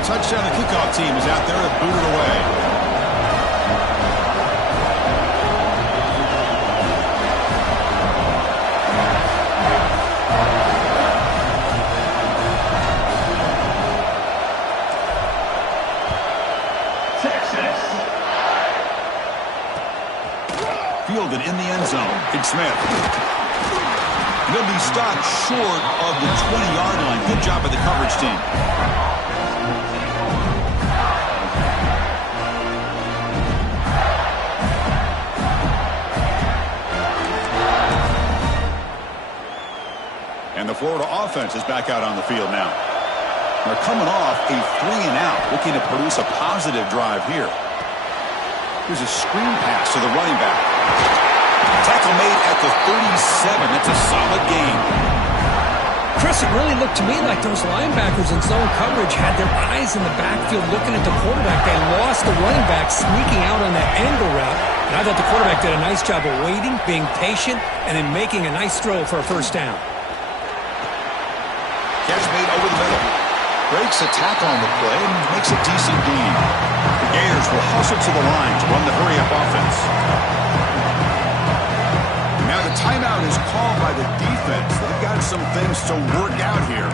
the touchdown. The kickoff team is out there to boot it away. Fielded in the end zone. Big Smith. He'll be stopped short of the 20-yard line. Good job by the coverage team. And the Florida offense is back out on the field now. They're coming off a 3-and-out, looking to produce a positive drive here. Here's a screen pass to the running back. Tackle made at the 37. That's a solid gain. Chris, it really looked to me like those linebackers in zone coverage had their eyes in the backfield looking at the quarterback. They lost the running back sneaking out on that angle route. And I thought the quarterback did a nice job of waiting, being patient, and then making a nice throw for a first down. Catch made over the middle. Breaks a tackle on the play and makes a decent gain. The Gators will hustle to the line to run the hurry-up offense. Now the timeout is called by the defense. They've got some things to work out here.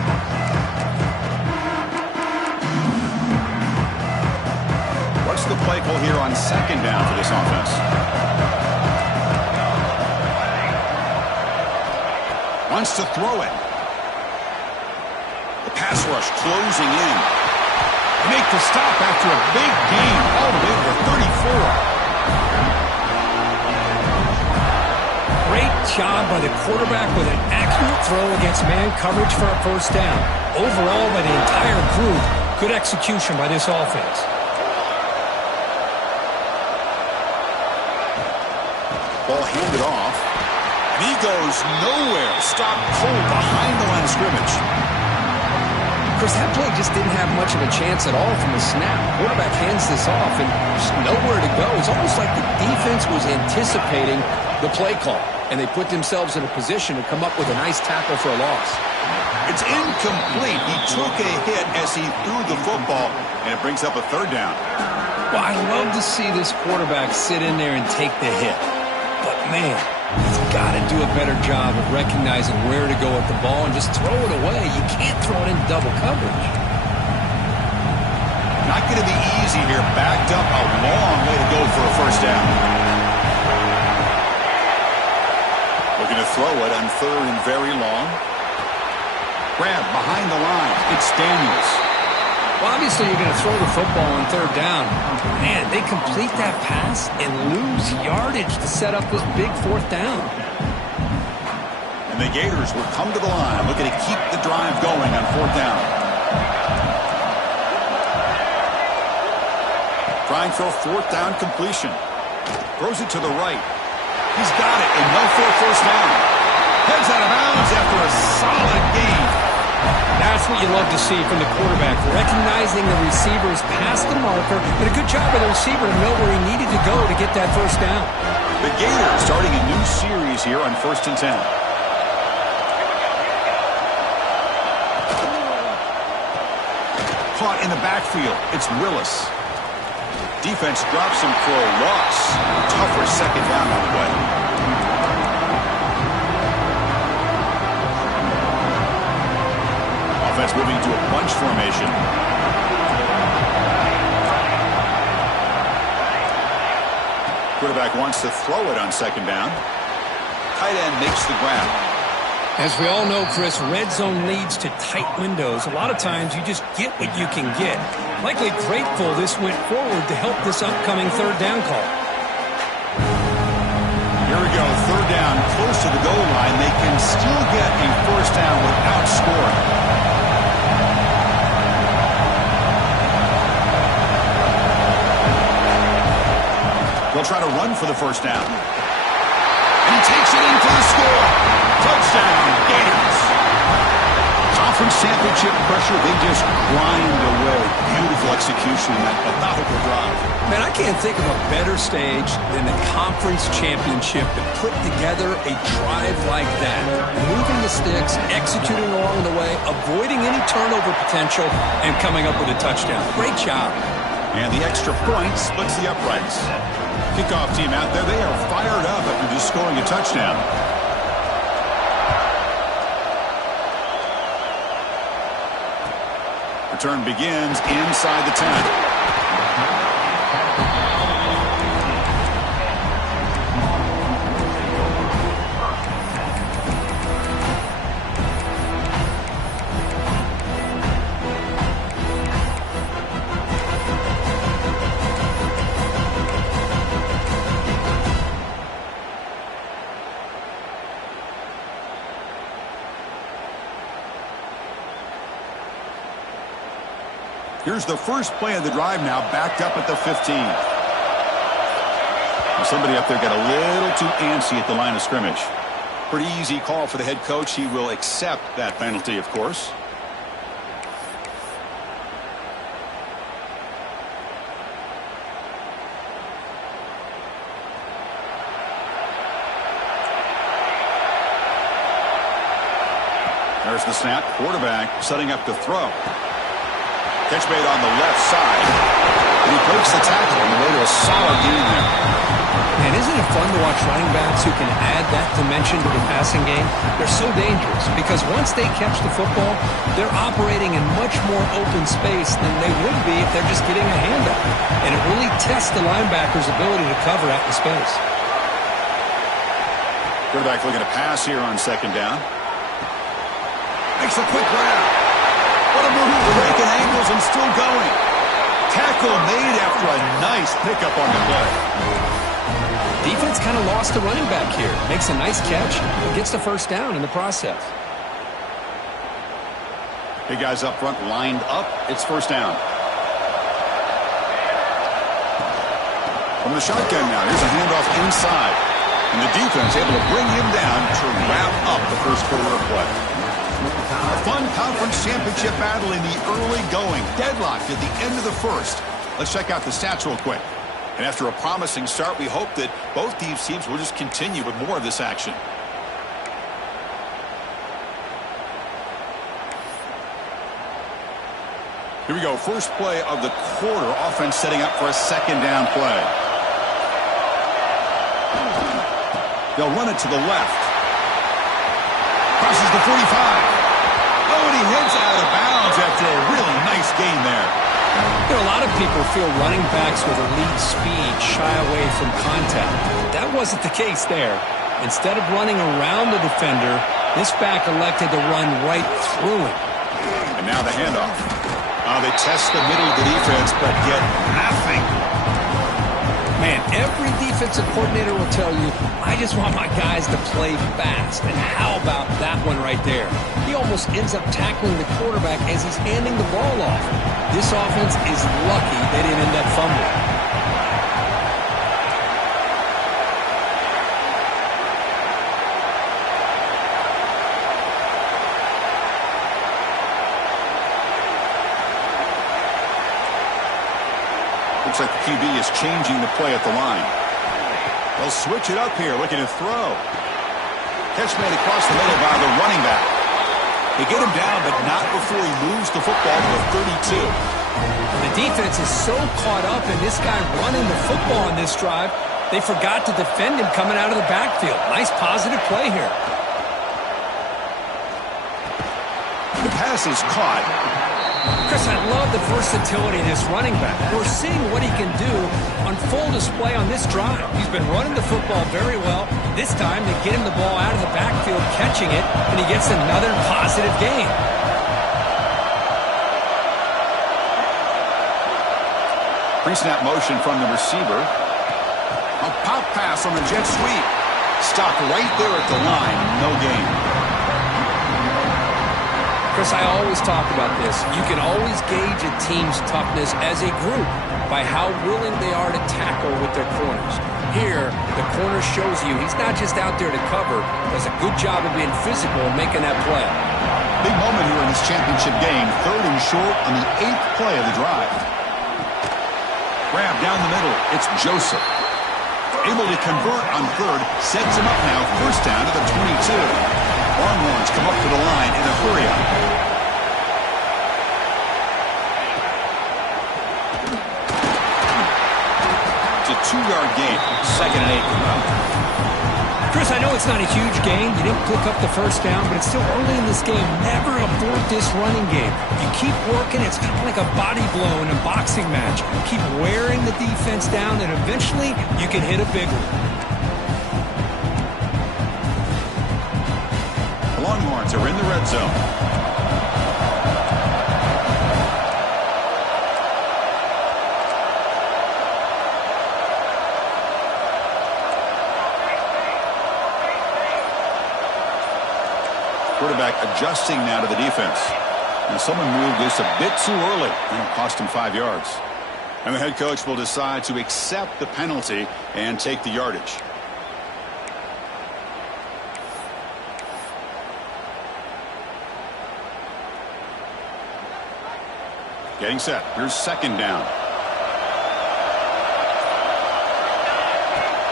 What's the play call here on second down for this offense? Wants to throw it. The pass rush closing in. Make the stop after a big gain all the way to the 34. Great job by the quarterback with an accurate throw against man coverage for a first down. Overall, by the entire group, good execution by this offense. Ball handed off. And he goes nowhere. Stopped cold behind the line of scrimmage. Chris, that play just didn't have much of a chance at all from the snap. Quarterback hands this off and just nowhere to go. It's almost like the defense was anticipating the play call, and they put themselves in a position to come up with a nice tackle for a loss. It's incomplete. He took a hit as he threw the football, and it brings up a third down. Well, I love to see this quarterback sit in there and take the hit. But, man, he's got to do a better job of recognizing where to go with the ball and just throw it away. You can't throw it in double coverage. Not going to be easy here. Backed up a long way to go for a first down. Looking to throw it on third and very long. Grab behind the line. It's Daniels. Well, obviously you're going to throw the football on third down. Man, they complete that pass and lose yardage to set up this big fourth down. And the Gators will come to the line, looking to keep the drive going on fourth down. Trying for a fourth down completion. Throws it to the right. He's got it, and no for a first down. Heads out of bounds after a solid gain. That's what you love to see from the quarterback, recognizing the receiver's past the marker, but a good job by the receiver to know where he needed to go to get that first down. The Gators starting a new series here on 1st and 10. Caught in the backfield. It's Willis. Defense drops him for a loss. Tougher second down on the way. Offense moving to a bunch formation. Quarterback wants to throw it on second down. Tight end makes the grab. As we all know, Chris, red zone leads to tight windows. A lot of times you just get what you can get. Likely grateful this went forward to help this upcoming third down call. Here we go, third down, close to the goal line. They can still get a first down without scoring. They'll try to run for the first down. And he takes it in for the score. Touchdown, Gators. Conference championship pressure, they just grind away. Beautiful execution in that methodical drive. Man, I can't think of a better stage than the conference championship to put together a drive like that. Moving the sticks, executing along the way, avoiding any turnover potential and coming up with a touchdown. Great job. And the extra point splits the uprights. Kickoff team out there, they are fired up after just scoring a touchdown. Return begins inside the 10. Here's the first play of the drive now, backed up at the 15. Somebody up there got a little too antsy at the line of scrimmage. Pretty easy call for the head coach. He will accept that penalty, of course. There's the snap. Quarterback setting up to throw. Catch made on the left side. And he breaks the tackle on the way to a solid gain there. And isn't it fun to watch running backs who can add that dimension to the passing game? They're so dangerous because once they catch the football, they're operating in much more open space than they would be if they're just getting a handout. And it really tests the linebacker's ability to cover out in space. Quarterback looking to pass here on second down. Makes a quick grab. What a move, breaking ankles and still going. Tackle made after a nice pickup on the play. Defense kind of lost the running back here. Makes a nice catch and gets the first down in the process. Big guys up front lined up. It's first down. From the shotgun now, here's a handoff inside. And the defense able to bring him down to wrap up the first quarter of play. A fun conference championship battle in the early going. Deadlocked at the end of the first. Let's check out the stats real quick. And after a promising start, we hope that both these teams will just continue with more of this action. Here we go. First play of the quarter. Offense setting up for a second down play. They'll run it to the left. Crosses the 45. Oh, and he heads out of bounds after a really nice gain there. You know, a lot of people feel running backs with elite speed shy away from contact. That wasn't the case there. Instead of running around the defender, this back elected to run right through him. And now the handoff. They test the middle of the defense, but get nothing. Man, every defensive coordinator will tell you, I just want my guys to play fast. And how about that one right there? He almost ends up tackling the quarterback as he's handing the ball off. This offense is lucky they didn't end up fumbling. Looks like the QB is changing the play at the line. They'll switch it up here, looking to throw. Catch made across the middle by the running back. They get him down, but not before he moves the football to the 32. The defense is so caught up in this guy running the football on this drive, they forgot to defend him coming out of the backfield. Nice positive play here. The pass is caught. Chris, I love the versatility of this running back. We're seeing what he can do on full display on this drive. He's been running the football very well. This time, they get him the ball out of the backfield, catching it, and he gets another positive gain. Pre-snap motion from the receiver. A pop pass on the jet sweep. Stopped right there at the line. No gain. Chris, I always talk about this. You can always gauge a team's toughness as a group by how willing they are to tackle with their corners. Here, the corner shows you he's not just out there to cover, does a good job of being physical and making that play. Big moment here in this championship game. 3rd and short on the 8th play of the drive. Grab down the middle. It's Joseph. Able to convert on 3rd. Sets him up now. First down to the 22. Longhorns come up to the line in a hurry-up. 2nd and 8 coming up. Chris, I know it's not a huge gain. You didn't pick up the first down, but it's still early in this game. Never abort this running game. You keep working. It's kind of like a body blow in a boxing match. Keep wearing the defense down, and eventually you can hit a big one. The Longhorns are in the red zone. Quarterback adjusting now to the defense. And someone moved this a bit too early, and it cost him 5 yards. And the head coach will decide to accept the penalty and take the yardage. Getting set. Here's 2nd down.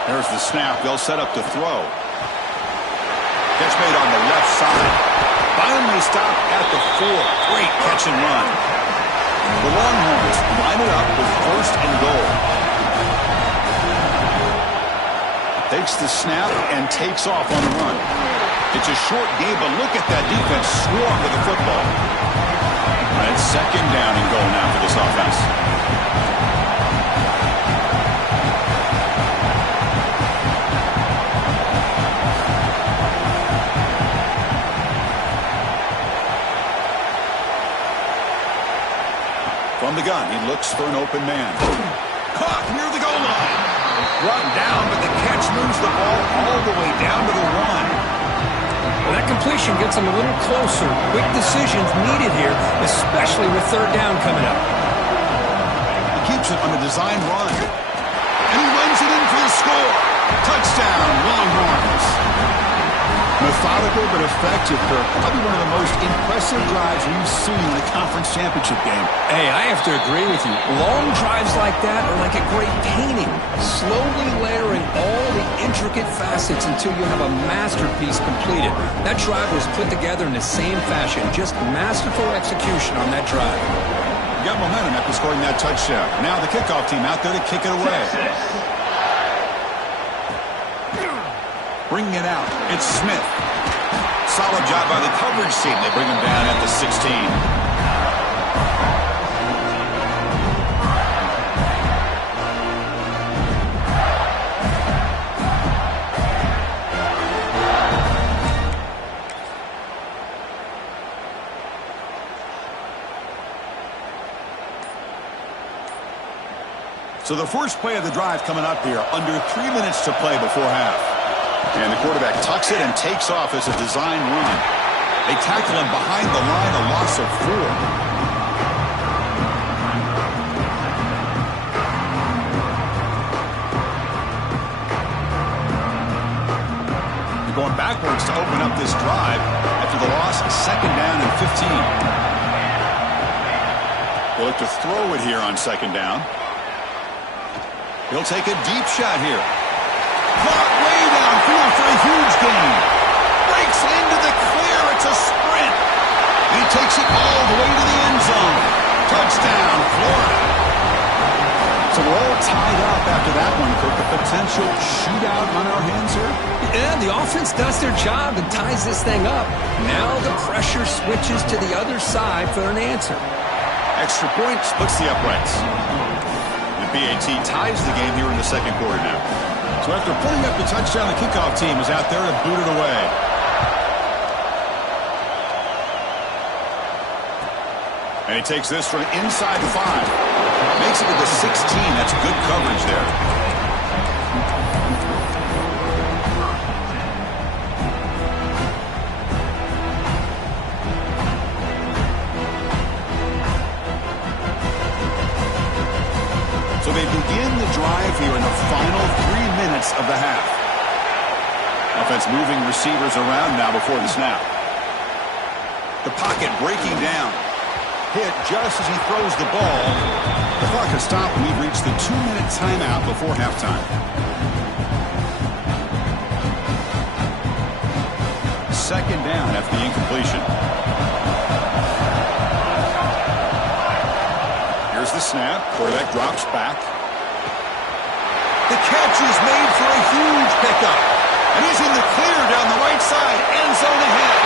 There's the snap. They'll set up to throw. Catch made on the left side. Finally stopped at the 4. Great catch and run. The Longhorns line it up with 1st and goal. Takes the snap and takes off on the run. It's a short game, but look at that defense swarm with the football. And it's 2nd down and goal now for this offense. From the gun, he looks for an open man. Caught near the goal line. Brought down, but the catch moves the ball all the way down to the 1. Well, that completion gets him a little closer. Quick decisions needed here, especially with 3rd down coming up. He keeps it on a design run. And he runs it in for the score. Touchdown, Longhorns. Methodical but effective, Kirk. Probably one of the most impressive drives we've seen in a conference championship game. Hey, I have to agree with you. Long drives like that are like a great painting. Slowly layering all the intricate facets until you have a masterpiece completed. That drive was put together in the same fashion. Just masterful execution on that drive. Got momentum after scoring that touchdown. Now the kickoff team out there to kick it away. Bringing it out. It's Smith. Solid job by the coverage team. They bring him down at the 16. So the first play of the drive coming up here. Under 3 minutes to play before half. And the quarterback tucks it and takes off as a design run. They tackle him behind the line, a loss of 4. They're going backwards to open up this drive after the loss, 2nd down and 15. They'll look to throw it here on 2nd down. He'll take a deep shot here. Caught way downfield for a huge gain. Breaks into the clear. It's a sprint. He takes it all the way to the end zone. Touchdown, Florida. So we're all tied up after that one, Kirk. A potential shootout on our hands here. Yeah, the offense does their job and ties this thing up. Now the pressure switches to the other side for an answer. Extra point splits the uprights. The PAT ties the game here in the 2nd quarter now. So after putting up the touchdown, the kickoff team is out there to boot it away. And he takes this from inside the 5. Makes it to the 16. That's good coverage there. So they begin the drive here in the final 3 minutes of the half. Offense moving receivers around now before the snap. The pocket breaking down. Hit just as he throws the ball. The clock has stopped and we've reached the 2-minute timeout before halftime. 2nd down after the incompletion. Here's the snap. Quarterback drops back. The catch is made for a huge pickup. And he's in the clear down the right side, end zone ahead.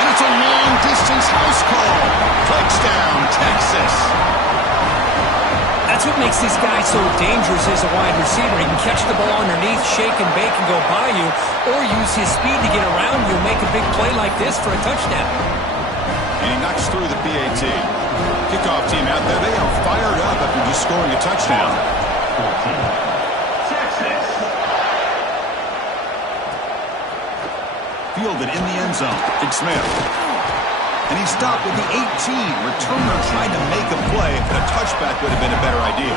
And it's a long-distance house call. Touchdown, Texas. That's what makes this guy so dangerous as a wide receiver. He can catch the ball underneath, shake and bake and go by you, or use his speed to get around you and make a big play like this for a touchdown. And he knocks through the PAT. Kickoff team out there, they are fired up after just scoring a touchdown. Fielded in the end zone. Big Smith. And he stopped at the 18. Returner trying to make a play, but a touchback would have been a better idea.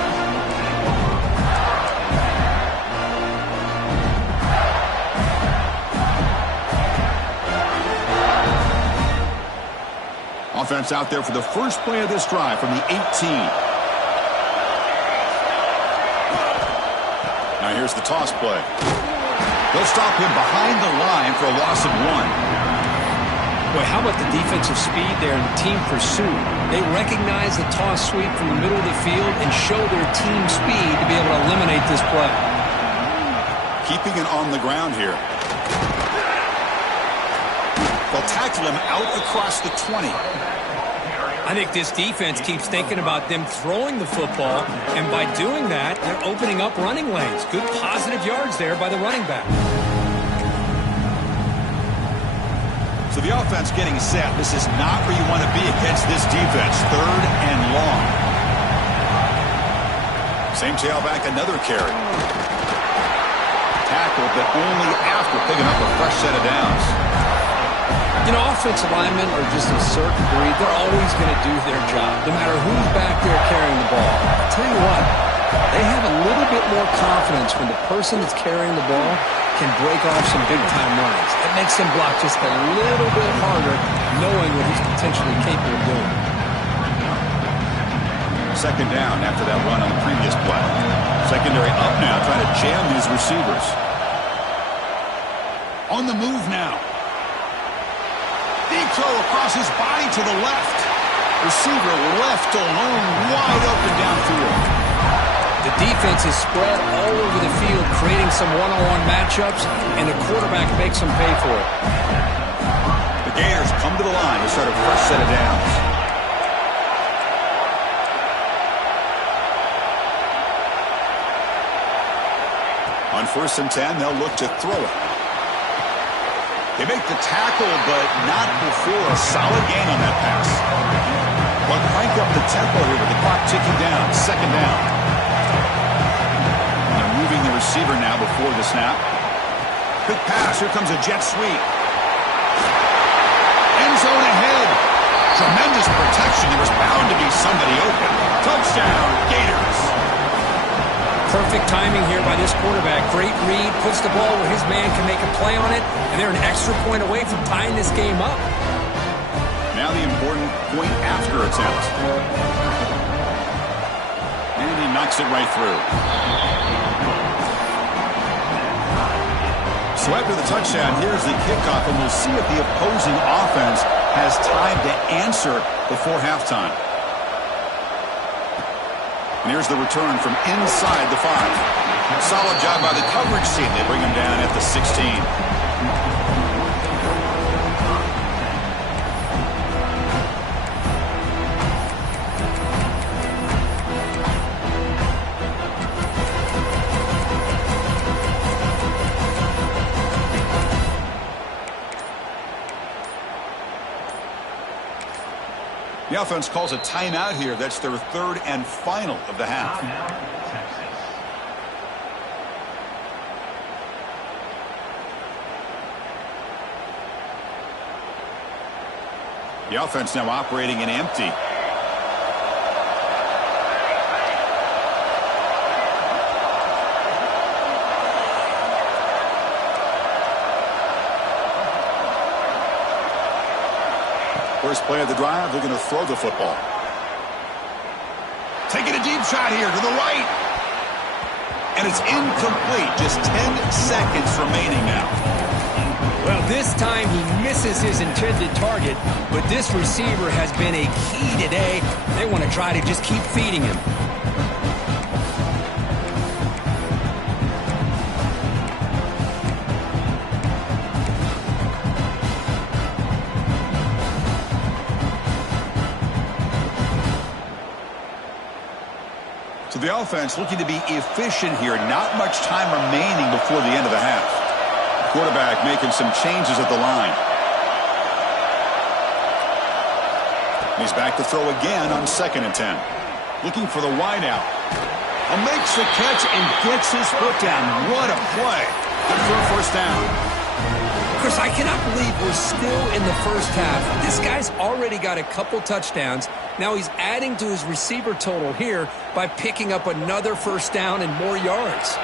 Offense out there for the first play of this drive from the 18. Now here's the toss play. They'll stop him behind the line for a loss of 1. Boy, how about the defensive speed there and the team pursuit? They recognize the toss sweep from the middle of the field and show their team speed to be able to eliminate this play. Keeping it on the ground here. They'll tackle him out across the 20. I think this defense keeps thinking about them throwing the football, and by doing that, they're opening up running lanes. Good positive yards there by the running back. So the offense getting set. This is not where you want to be against this defense. 3rd and long. Same tailback, another carry. Tackle, but only after picking up a fresh set of downs. You know, offensive linemen are just a certain breed. They're always going to do their job, no matter who's back there carrying the ball. I'll tell you what, they have a little bit more confidence when the person that's carrying the ball can break off some big-time runs. It makes them block just a little bit harder, knowing what he's potentially capable of doing. 2nd down after that run on the previous play. Secondary up now, trying to jam these receivers. On the move now. Deep throw across his body to the left. Receiver left alone, wide open downfield. The defense is spread all over the field, creating some one-on-one matchups, and the quarterback makes them pay for it. The Gators come to the line to start a fresh set of downs. On 1st and 10, they'll look to throw it. They make the tackle, but not before a solid gain on that pass. They'll crank up the tempo here with the clock ticking down. 2nd down. They're moving the receiver now before the snap. Quick pass. Here comes a jet sweep. End zone ahead. Tremendous protection. There was bound to be somebody open. Touchdown, Gators. Perfect timing here by this quarterback. Great read, puts the ball where his man can make a play on it, and they're an extra point away from tying this game up. Now the important point after attempt. And he knocks it right through. So after the touchdown, here's the kickoff, and we'll see if the opposing offense has time to answer before halftime. And here's the return from inside the 5. Solid job by the coverage team. They bring him down at the 16. The offense calls a timeout here. That's their 3rd and final of the half. The offense now operating in empty. First play of the drive, they're going to throw the football. Taking a deep shot here to the right. And it's incomplete. Just 10 seconds remaining now. Well, this time he misses his intended target, but this receiver has been a key today. They want to try to just keep feeding him. The offense looking to be efficient here. Not much time remaining before the end of the half. Quarterback making some changes at the line. He's back to throw again on 2nd and 10. Looking for the wide out. Makes the catch and gets his foot down. What a play. Good for a first down. Chris, I cannot believe we're still in the first half. This guy's already got a couple touchdowns. Now he's adding to his receiver total here by picking up another first down and more yards.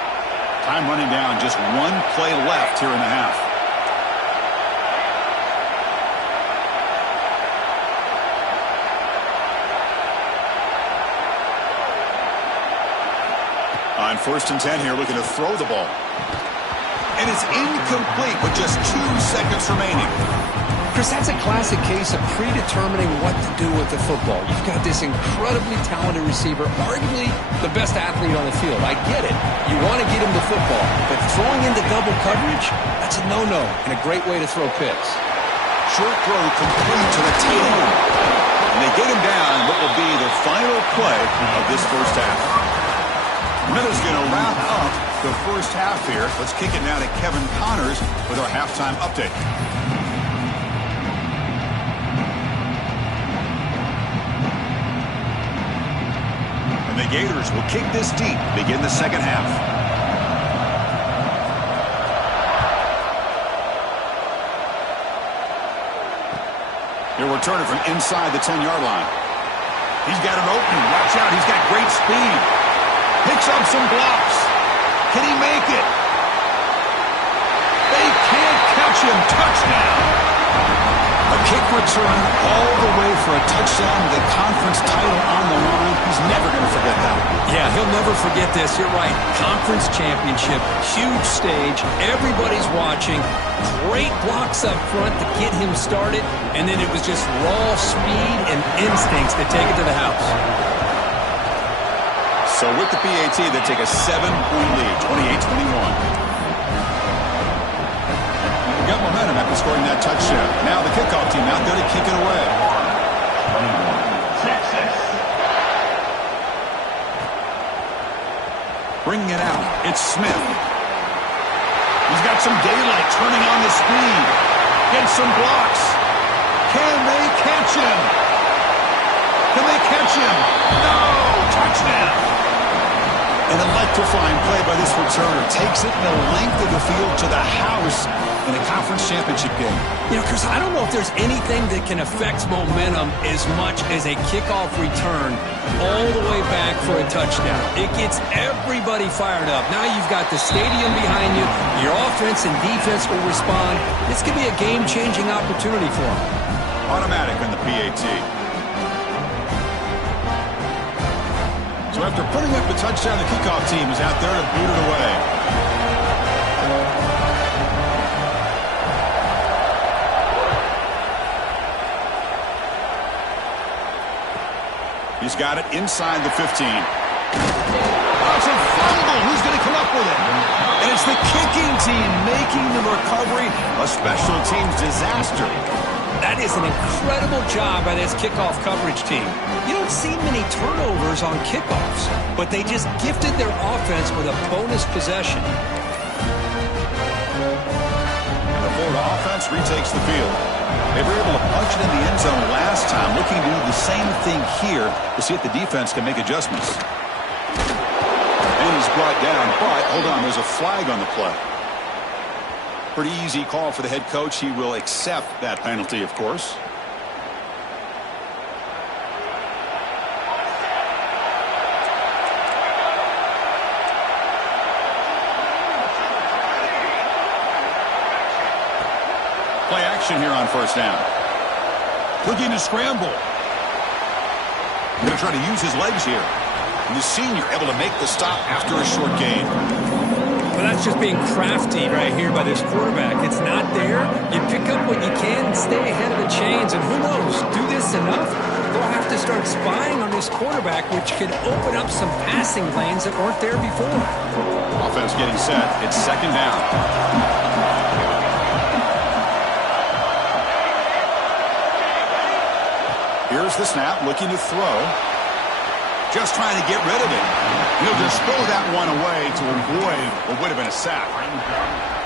Time running down. Just one play left here in the half. On 1st and 10 here, looking to throw the ball. And it's incomplete with just 2 seconds remaining. Chris, that's a classic case of predetermining what to do with the football. You've got this incredibly talented receiver, arguably the best athlete on the field. I get it. You want to get him the football. But throwing into double coverage, that's a no-no and a great way to throw picks. Short throw complete to the tail end. And they get him down what will be the final play of this first half. Miller's going to wrap up the first half here. Let's kick it now to Kevin Connors with our halftime update. And the Gators will kick this deep, begin the second half. He'll return it from inside the 10-yard line. He's got an opening. Watch out. He's got great speed. Picks up some blocks. Can he make it? They can't catch him. Touchdown. A kick return all the way for a touchdown with a conference title on the line. He's never going to forget that. Yeah, he'll never forget this. You're right. Conference championship, huge stage. Everybody's watching. Great blocks up front to get him started. And then it was just raw speed and instincts to take it to the house. So with the PAT, they take a 7-point lead, 28-21. Got momentum after scoring that touchdown. Now the kickoff team out there to kick it away. Bringing it out, it's Smith. He's got some daylight, turning on the speed. Gets some blocks. Can they catch him? Can they catch him? No! Touchdown! An electrifying play by this returner. Takes it the length of the field to the house in a conference championship game. You know, Chris, I don't know if there's anything that can affect momentum as much as a kickoff return all the way back for a touchdown. It gets everybody fired up. Now you've got the stadium behind you. Your offense and defense will respond. This could be a game-changing opportunity for them. Automatic on the PAT. So after putting up the touchdown, the kickoff team is out there to boot it away. He's got it inside the 15. Oh, it's a fumble. Who's going to come up with it? And it's the kicking team making the recovery a special teams disaster. That is an incredible job by this kickoff coverage team. You don't see many turnovers on kickoffs, but they just gifted their offense with a bonus possession. And the Florida offense retakes the field. They were able to punch it in the end zone last time, looking to do the same thing here to see if the defense can make adjustments. And he's brought down, but hold on, there's a flag on the play. Pretty easy call for the head coach. He will accept that penalty, of course. Play action here on first down. Looking to scramble. Going to try to use his legs here. And the senior able to make the stop after a short gain. Well, that's just being crafty right here by this quarterback. It's not there. You pick up what you can and stay ahead of the chains. And who knows, do this enough, they'll have to start spying on this quarterback, which could open up some passing lanes that weren't there before. Offense getting set. It's second down. Here's the snap, looking to throw. Just trying to get rid of it. He'll just throw that one away to avoid what would have been a sack.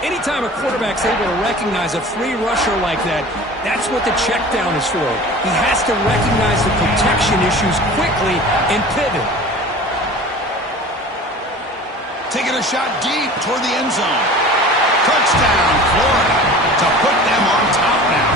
Anytime a quarterback's able to recognize a free rusher like that, that's what the check down is for. He has to recognize the protection issues quickly and pivot. Taking a shot deep toward the end zone. Touchdown, Florida, to put them on top now.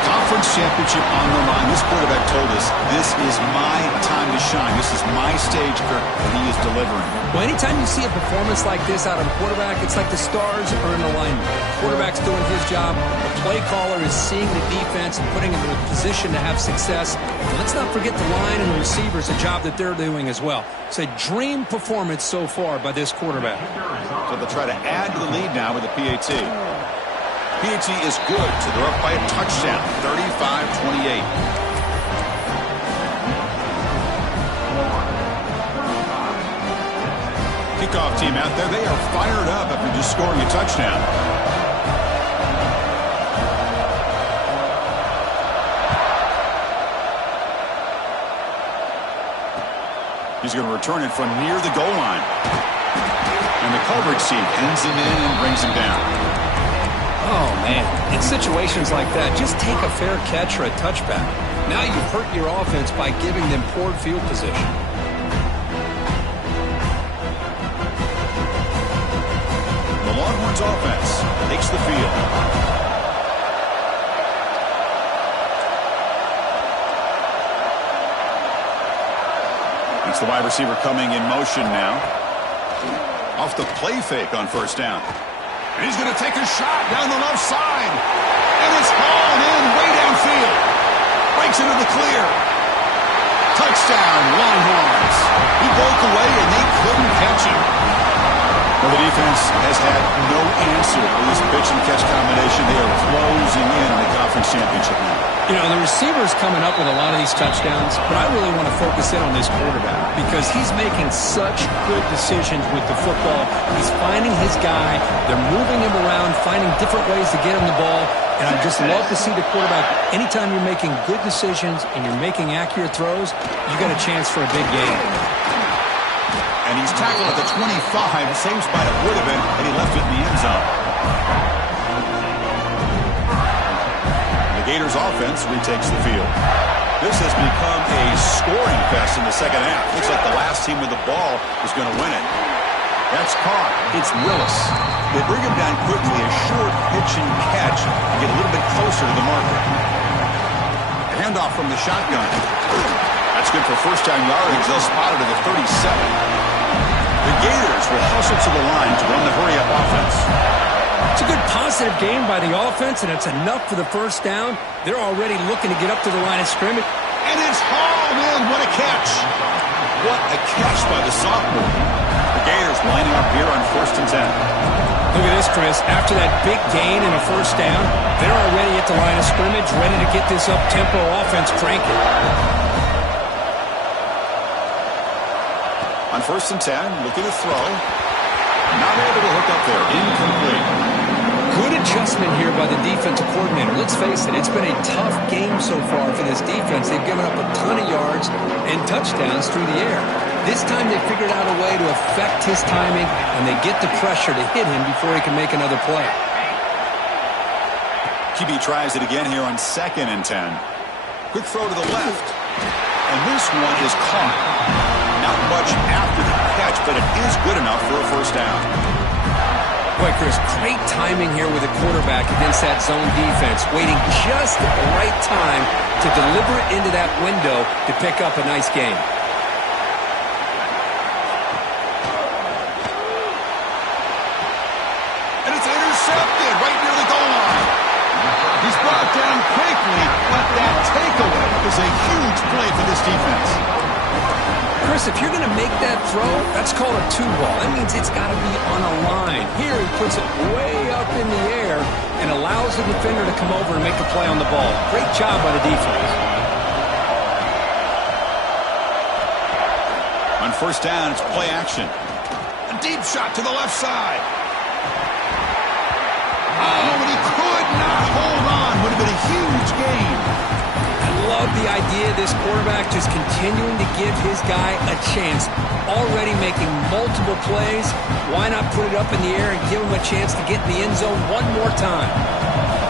Conference championship on the line. This quarterback told us, this is my time to shine. This is my stage, Kirk, and he is delivering. Well, anytime you see a performance like this out of a quarterback, it's like the stars are in alignment. The quarterback's doing his job. The play caller is seeing the defense and putting him in a position to have success. And let's not forget the line and the receivers, a job that they're doing as well. It's a dream performance so far by this quarterback. So they'll try to add to the lead now with the PAT. PAT is good, so they're up by a touchdown, 35-28. Kickoff team out there, they are fired up after just scoring a touchdown. He's going to return it from near the goal line. And the coverage team pins him in and brings him down. Oh, man. In situations like that, just take a fair catch or a touchback. Now you've hurt your offense by giving them poor field position. The Longhorns offense takes the field. It's the wide receiver coming in motion now. Off the play fake on first down. And he's going to take a shot down the left side. And it's hauled in way downfield. Breaks into the clear. Touchdown, Longhorns. He broke away and they couldn't catch him. Well, the defense has had no answer for this pitch and catch combination. They are closing in on the conference championship now. You know, the receiver's coming up with a lot of these touchdowns, but I really want to focus in on this quarterback because he's making such good decisions with the football. He's finding his guy. They're moving him around, finding different ways to get him the ball. And I just love to see the quarterback. Anytime you're making good decisions and you're making accurate throws, you got a chance for a big game. And he's tackled at the 25, same spot it would have been had he left it in the end zone. The Gators offense retakes the field. This has become a scoring fest in the second half. Looks like the last team with the ball is going to win it. That's caught. It's Willis. They bring him down quickly, a short pitch and catch to get a little bit closer to the marker. A handoff from the shotgun. That's good for first down yardage. They'll spot it at the 37. The Gators will hustle to the line to run the hurry-up offense. It's a good positive game by the offense, and it's enough for the first down. They're already looking to get up to the line of scrimmage. And it's hauled in. What a catch. What a catch by the sophomore. The Gators lining up here on 1st and 10. Look at this, Chris. After that big gain and a first down, they're already at the line of scrimmage, ready to get this up-tempo offense cranking. On 1st and 10, looking to throw. Not able to hook up there. Incomplete. Good adjustment here by the defensive coordinator. Let's face it, it's been a tough game so far for this defense. They've given up a ton of yards and touchdowns through the air. This time they figured out a way to affect his timing, and they get the pressure to hit him before he can make another play. QB tries it again here on 2nd and 10. Quick throw to the left. And this one is caught. Not much after the catch, but it is good enough for a first down. Boy, Chris, great timing here with the quarterback against that zone defense, waiting just at the right time to deliver it into that window to pick up a nice game. And it's intercepted right near the goal line. He's brought down quickly, but that takeaway is a huge play for this defense. Chris, if you're going to make that throw, that's called a two-ball. That means it's got to be on a line. Here he puts it way up in the air and allows the defender to come over and make the play on the ball. Great job by the defense. On 1st down, it's play action. A deep shot to the left side. Oh, and he could not hold on. Would have been a huge gain. I love love the idea of this quarterback just continuing to give his guy a chance. Already making multiple plays. Why not put it up in the air and give him a chance to get in the end zone one more time?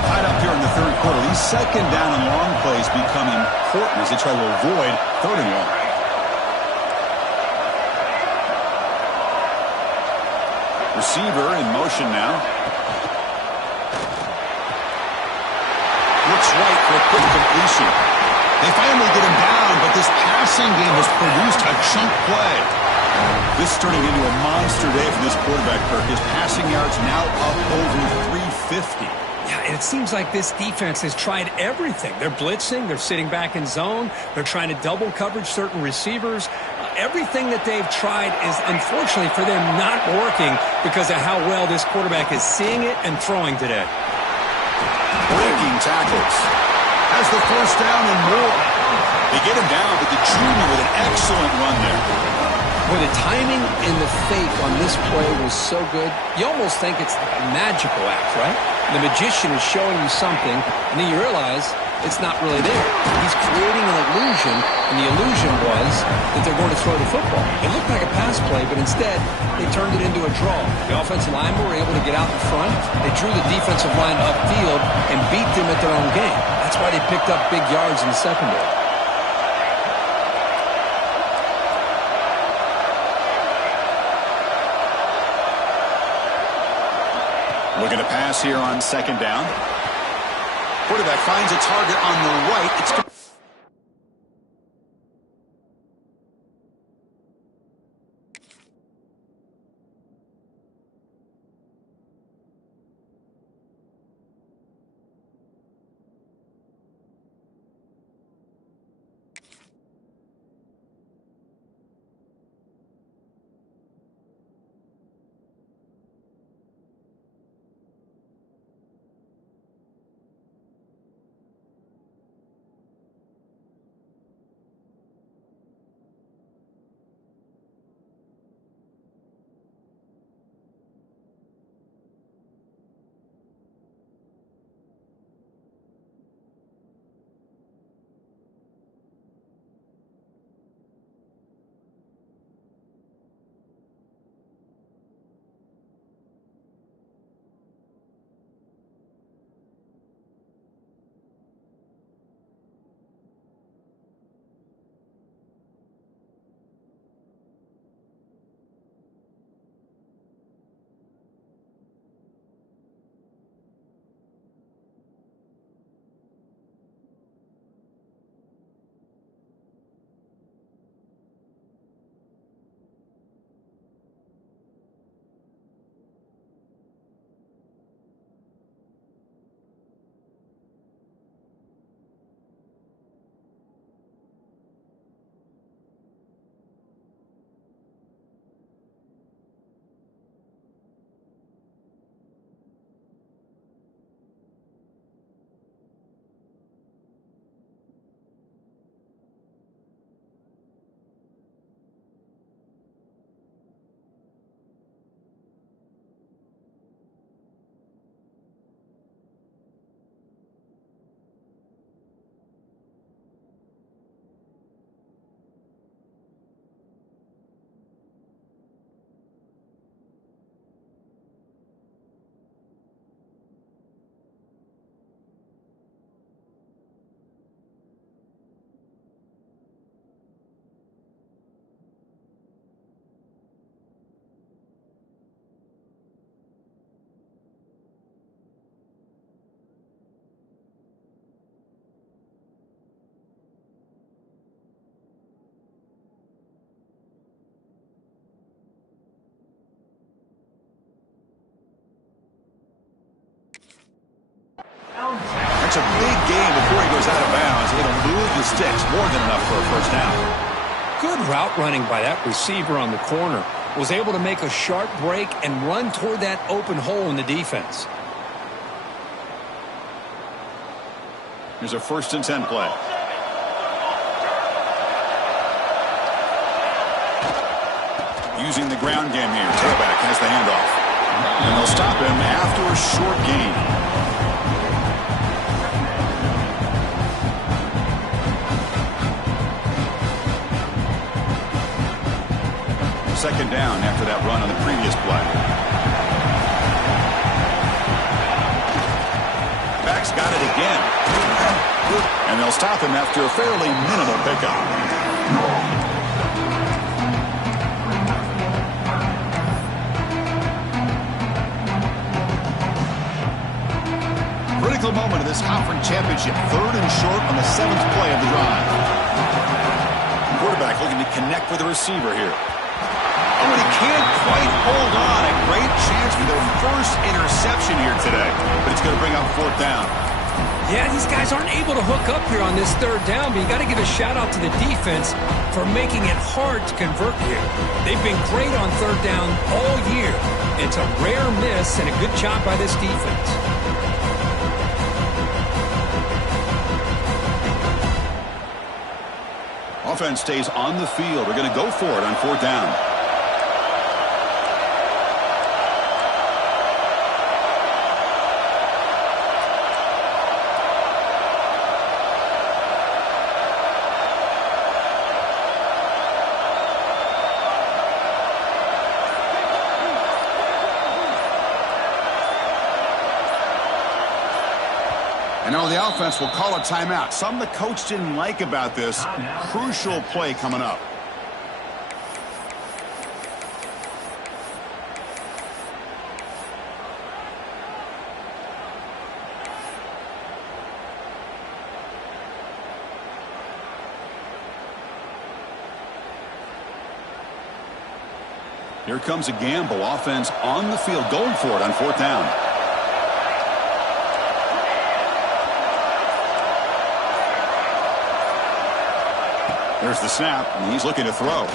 Tied up here in the third quarter. These second down and long plays become important as they try to avoid third and long. Receiver in motion now. Looks right for a quick completion. They finally get him down, but this passing game has produced a chunk play. This is turning into a monster day for this quarterback, Kirk. His passing yards now up over 350. Yeah, and it seems like this defense has tried everything. They're blitzing. They're sitting back in zone. They're trying to double coverage certain receivers. Everything that they've tried is, unfortunately for them, not working because of how well this quarterback is seeing it and throwing today. Breaking tackles. Has the first down and more. They get him down, but the junior with an excellent run there. Boy, the timing and the faith on this play was so good, you almost think it's a magical act, right? The magician is showing you something, and then you realize it's not really there. He's creating an illusion, and the illusion was that they're going to throw the football. It looked like a pass play, but instead, they turned it into a draw. The offensive linemen were able to get out in front. They drew the defensive line upfield and beat them at their own game. That's why they picked up big yards in the secondary. Looking to pass here on second down. Quarterback finds a target on the right. It's It's a big game before he goes out of bounds. It'll move the sticks more than enough for a first down. Good route running by that receiver on the corner. Was able to make a sharp break and run toward that open hole in the defense. Here's a 1st and 10 play. Using the ground game here. Tailback has the handoff. And they'll stop him after a short gain. second down after that run on the previous play. Back's got it again. And they'll stop him after a fairly minimal pickup. Critical moment of this conference championship. 3rd and short on the 7th play of the drive. Quarterback looking to connect with the receiver here. Oh, and he can't quite hold on. A great chance for their first interception here today. But it's going to bring up 4th down. Yeah, these guys aren't able to hook up here on this 3rd down, but you got to give a shout-out to the defense for making it hard to convert here. They've been great on 3rd down all year. It's a rare miss and a good job by this defense. Offense stays on the field. We're going to go for it on 4th down. And now the offense will call a timeout. Something the coach didn't like about this. Crucial play coming up. Here comes a gamble. Offense on the field going for it on 4th down. There's the snap, and he's looking to throw.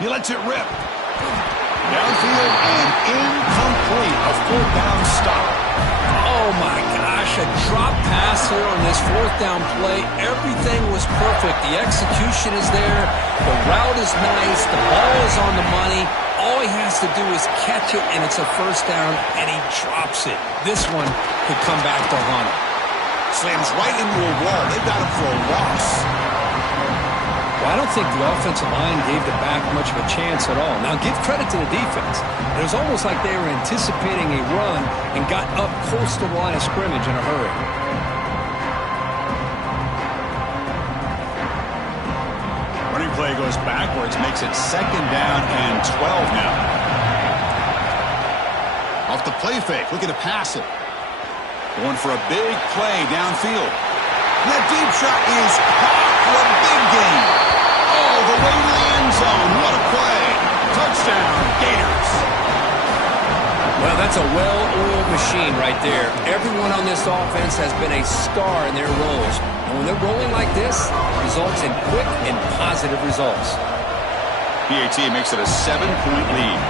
He lets it rip. Downfield and incomplete. A 4th down stop. Oh, my gosh. A drop pass here on this 4th down play. Everything was perfect. The execution is there. The route is nice. The ball is on the money. All he has to do is catch it, and it's a 1st down, and he drops it. This one could come back to haunt him. Slams right into a wall. They've got him for a loss. Well, I don't think the offensive line gave the back much of a chance at all. Now, give credit to the defense. It was almost like they were anticipating a run and got up close to the line of scrimmage in a hurry. Running play goes backwards, makes it 2nd down and 12 now. Off the play fake, looking to pass it. Going for a big play downfield. And that deep shot is caught for a big gain. All the way to the end zone. What a play. Touchdown, Gators. Well, that's a well-oiled machine right there. Everyone on this offense has been a star in their roles. And when they're rolling like this, it results in quick and positive results. PAT makes it a 7-point lead.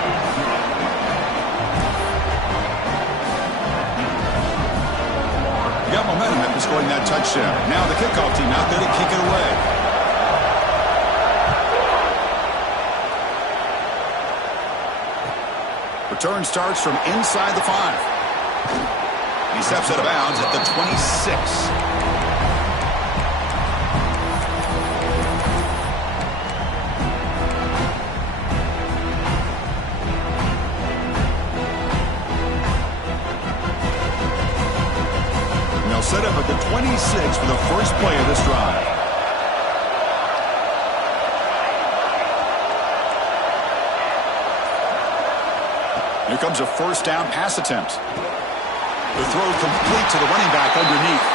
Got momentum after scoring that touchdown. Now the kickoff team out there to kick it away. Return starts from inside the 5. He steps out of bounds at the 26. Set up at the 26 for the first play of this drive. Here comes a 1st down pass attempt. The throw complete to the running back underneath.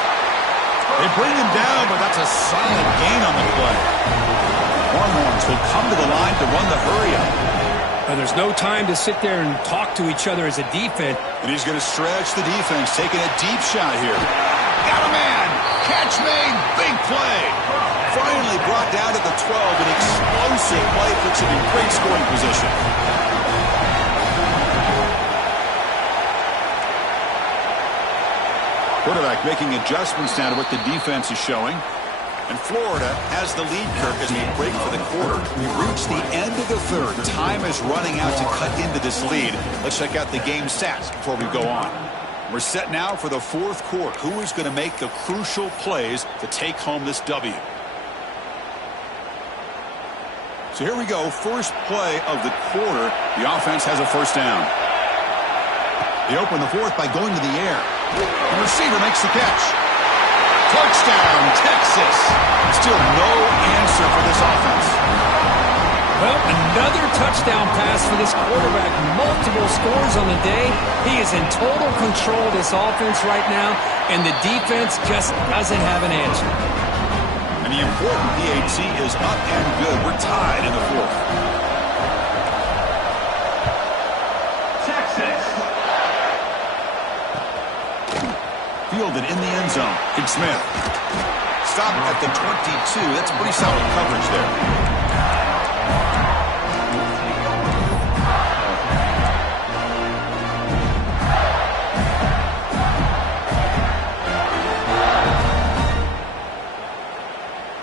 They bring him down, but that's a solid gain on the play. Longhorns will come to the line to run the hurry-up. And there's no time to sit there and talk to each other as a defense. And he's going to stretch the defense, taking a deep shot here. Got a man. Catch made. Big play. Finally brought down to the 12. An explosive play puts him in great scoring position. Quarterback making adjustments now to what the defense is showing. And Florida has the lead, Kirk, as we break for the quarter. We reach the end of the 3rd. Time is running out to cut into this lead. Let's check out the game stats before we go on. We're set now for the 4th quarter. Who is going to make the crucial plays to take home this W? So here we go, first play of the quarter. The offense has a first down. They open the fourth by going to the air. The receiver makes the catch. Touchdown, Texas. Still no answer for this offense. Well, another touchdown pass for this quarterback. Multiple scores on the day. He is in total control of this offense right now, and the defense just doesn't have an answer. And the important PAT is up and good. We're tied in the fourth. Texas. Fielded in the end zone. Big Smith. Stop at the 22. That's pretty solid coverage there.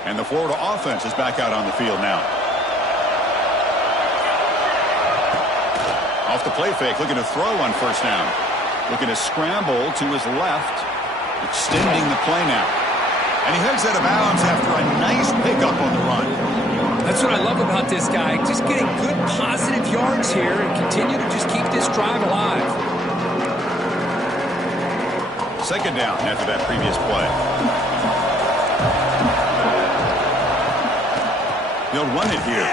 And the Florida offense is back out on the field now. Off the play fake, looking to throw on first down. Looking to scramble to his left, extending the play now. And he heads out of bounds after a nice pickup on the run. That's what I love about this guy. Just getting good positive yards here and continue to just keep this drive alive. Second down after that previous play. They'll run it here.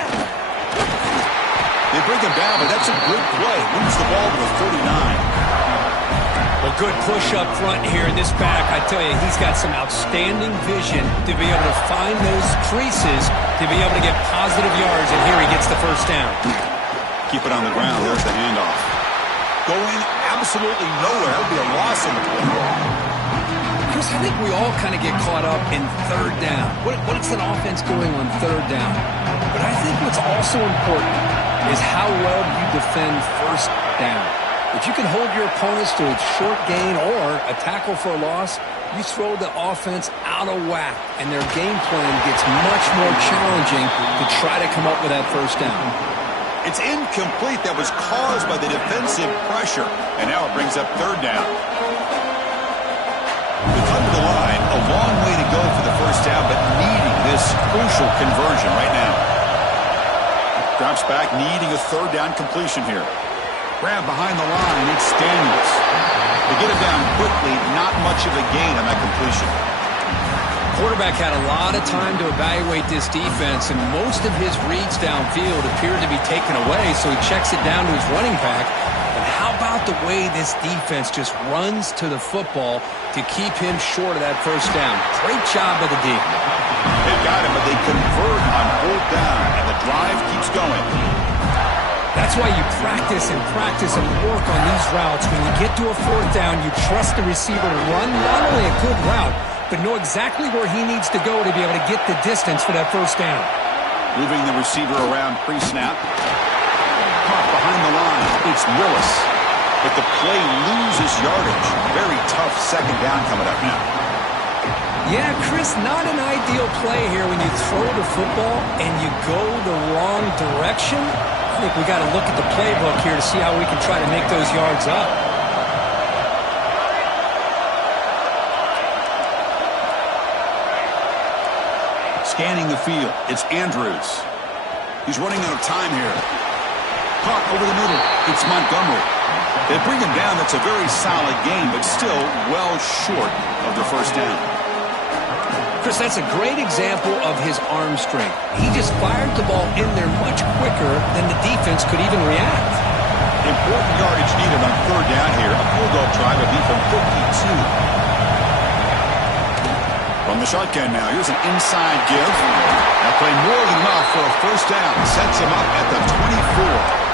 They bring him down, but that's a good play. Moves the ball to the 39. Well, good push up front here in this back. I tell you, he's got some outstanding vision to be able to find those creases, to be able to get positive yards, and here he gets the first down. Keep it on the ground. There's the handoff. Going absolutely nowhere. That would be a loss in the play. Chris, I think we all kind of get caught up in third down. What is an offense doing on third down? But I think what's also important is how well you defend first down. If you can hold your opponents to a short gain or a tackle for a loss, you throw the offense out of whack, and their game plan gets much more challenging to try to come up with that first down. It's incomplete. That was caused by the defensive pressure, and now it brings up third down. Under the line, a long way to go for the first down, but needing this crucial conversion right now. Drops back, needing a third down completion here. Grab behind the line, it's Daniels. They get him down quickly, not much of a gain on that completion. Quarterback had a lot of time to evaluate this defense, and most of his reads downfield appeared to be taken away, so he checks it down to his running back. But how about the way this defense just runs to the football to keep him short of that first down? Great job by the D. They got him, but they convert on fourth down, and the drive keeps going. That's why you practice and work on these routes. When you get to a fourth down, you trust the receiver to run not only a good route, but know exactly where he needs to go to be able to get the distance for that first down. Moving the receiver around pre-snap. Caught behind the line. It's Willis. But the play loses yardage. Very tough second down coming up now. Yeah, Chris, not an ideal play here when you throw the football and you go the wrong direction. I think we got to look at the playbook here to see how we can try to make those yards up. Scanning the field, it's Andrews. He's running out of time here. Caught over the middle, it's Montgomery. They bring him down. That's a very solid game, but still well short of the first down. Chris, that's a great example of his arm strength. He just fired the ball in there much quicker than the defense could even react. Important yardage needed on third down here. A field goal try would be from 52. From the shotgun now, here's an inside give. That play more than enough for a first down. Sets him up at the 24.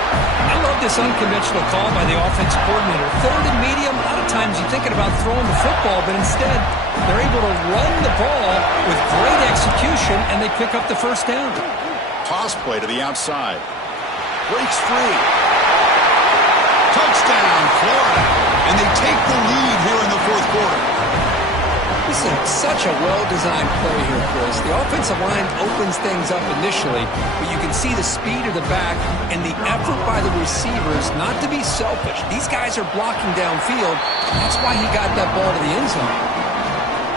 I love this unconventional call by the offensive coordinator. Third and medium, a lot of times you're thinking about throwing the football, but instead they're able to run the ball with great execution, and they pick up the first down. Toss play to the outside. Breaks free. Touchdown, Florida. And they take the lead here in the fourth quarter. This is such a well-designed play here, Chris. The offensive line opens things up initially, but you can see the speed of the back and the effort by the receivers not to be selfish. These guys are blocking downfield. That's why he got that ball to the end zone.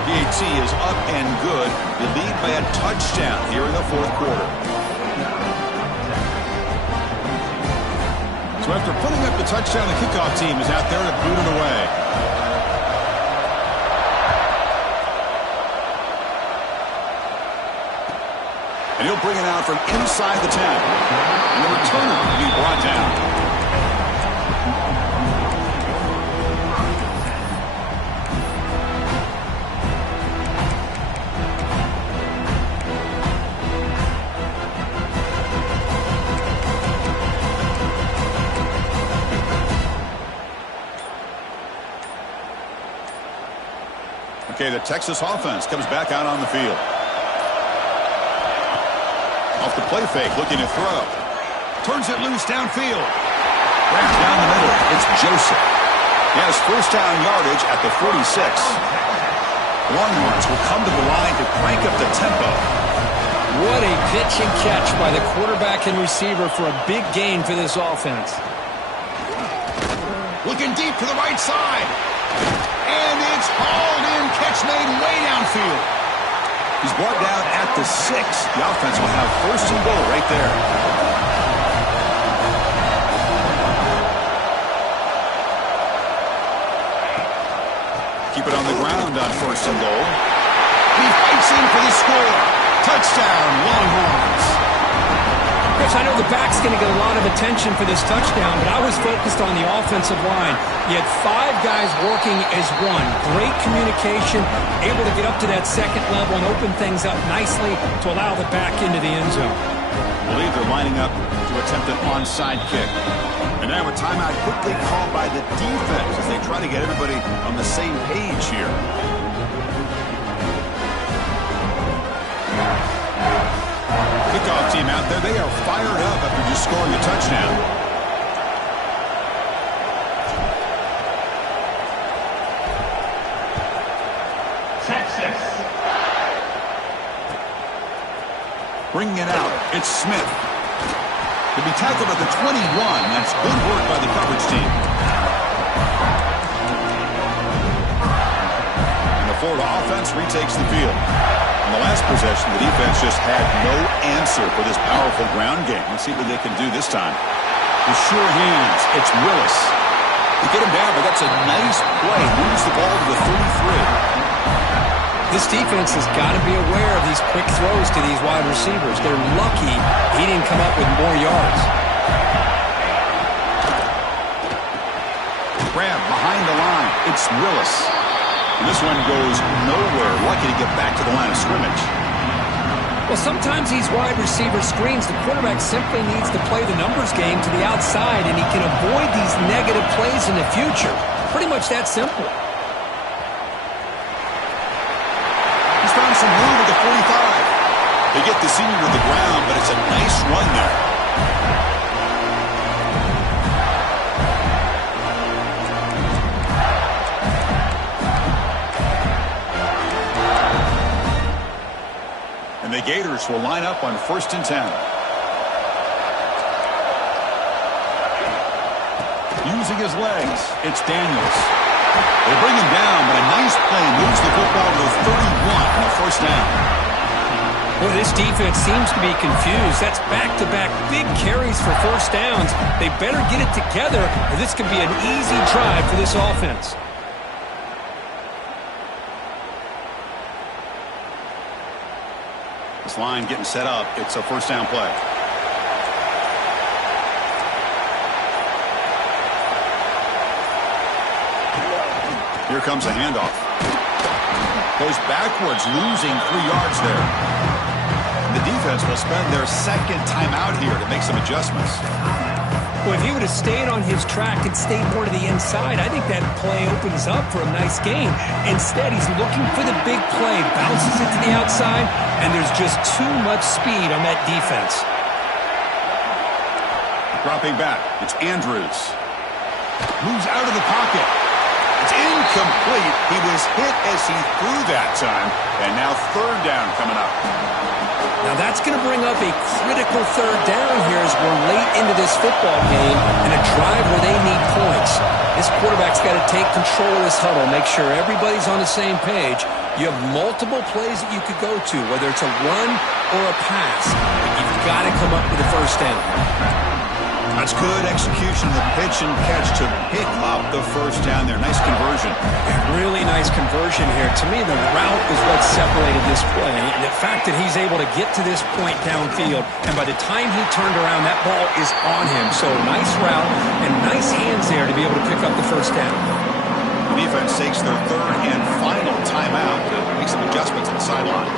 PAT is up and good. They lead by a touchdown here in the fourth quarter. So after putting up the touchdown, the kickoff team is out there to boot it away. And he'll bring it out from inside the 10. And the returner will be brought down. Okay, the Texas offense comes back out on the field. Off the play fake, looking to throw. Turns it loose downfield. Wrapped down the middle. It's Joseph. He has first down yardage at the 46. Longhorns will come to the line to crank up the tempo. What a pitch and catch by the quarterback and receiver for a big gain for this offense. Looking deep to the right side. And it's hauled in. Catch made way downfield. He's brought down at the 6. The offense will have first and goal right there. Keep it on the ground on first and goal. He fights in for the score. Touchdown, Longhorns. Chris, I know the back's going to get a lot of attention for this touchdown, but I was focused on the offensive line. You had 5 guys working as one. Great communication, able to get up to that second level and open things up nicely to allow the back into the end zone. I believe they're lining up to attempt an onside kick. And now a timeout quickly called by the defense as they try to get everybody on the same page here. Kickoff team out there, they are fired up after just scoring a touchdown. Texas. Bringing it out, it's Smith. To be tackled at the 21, that's good work by the coverage team. And the Florida offense retakes the field. In the last possession, the defense just had no answer for this powerful ground game. Let's see what they can do this time. With sure hands, it's Willis. They get him down, but that's a nice play. Moves the ball to the 33. This defense has got to be aware of these quick throws to these wide receivers. They're lucky he didn't come up with more yards. Grab behind the line. It's Willis. And this one goes nowhere. Lucky to get back to the line of scrimmage. Well, sometimes these wide receiver screens, the quarterback simply needs to play the numbers game to the outside, and he can avoid these negative plays in the future. Pretty much that simple. He's found some room at the 45. They get the senior to the ground, but it's a nice run there. And the Gators will line up on 1st and 10. Using his legs, it's Daniels. They bring him down, but a nice play moves the football to the 31 on the first down. Boy, this defense seems to be confused. That's back-to-back big carries for first downs. They better get it together, or this could be an easy drive for this offense. This line getting set up. It's a first down play. Here comes a handoff. Goes backwards, losing 3 yards there. And the defense will spend their second timeout here to make some adjustments. Well, if he would have stayed on his track and stayed more to the inside, I think that play opens up for a nice game. Instead, he's looking for the big play, bounces it to the outside, and there's just too much speed on that defense. Dropping back, it's Andrews. Moves out of the pocket. It's incomplete. He was hit as he threw that time, and now third down coming up. Now that's going to bring up a critical third down here as we're late into this football game in a drive where they need points. This quarterback's got to take control of this huddle, make sure everybody's on the same page. You have multiple plays that you could go to, whether it's a run or a pass. But you've got to come up with a first down. That's good execution of the pitch and catch to pick up the first down there. Nice conversion. Really nice conversion here. To me, the route is what separated this play. And the fact that he's able to get to this point downfield, and by the time he turned around, that ball is on him. So nice route and nice hands there to be able to pick up the first down. The defense takes their third and final timeout to make some adjustments on the sideline.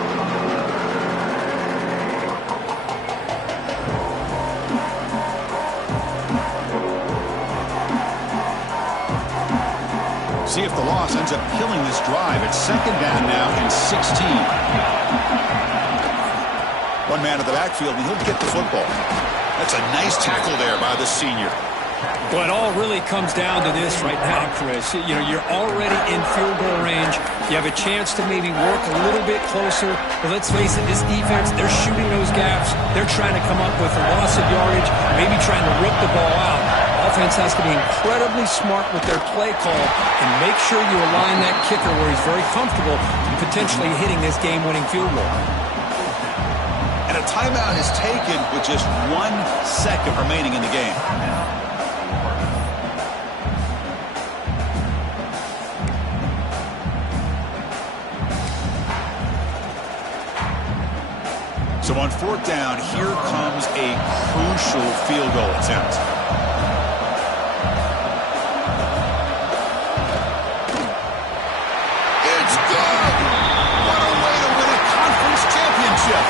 See if the loss ends up killing this drive. It's second down now and 16. One man in the backfield, and he'll get the football. That's a nice tackle there by the senior. Well, it all really comes down to this right now, Chris. You know, you're already in field goal range. You have a chance to maybe work a little bit closer. But let's face it, this defense, they're shooting those gaps. They're trying to come up with a loss of yardage, maybe trying to rip the ball out. Offense has to be incredibly smart with their play call and make sure you align that kicker where he's very comfortable potentially hitting this game-winning field goal. And a timeout is taken with just 1 second remaining in the game. So on fourth down, here comes a crucial field goal attempt. It's good! What a way to win a conference championship!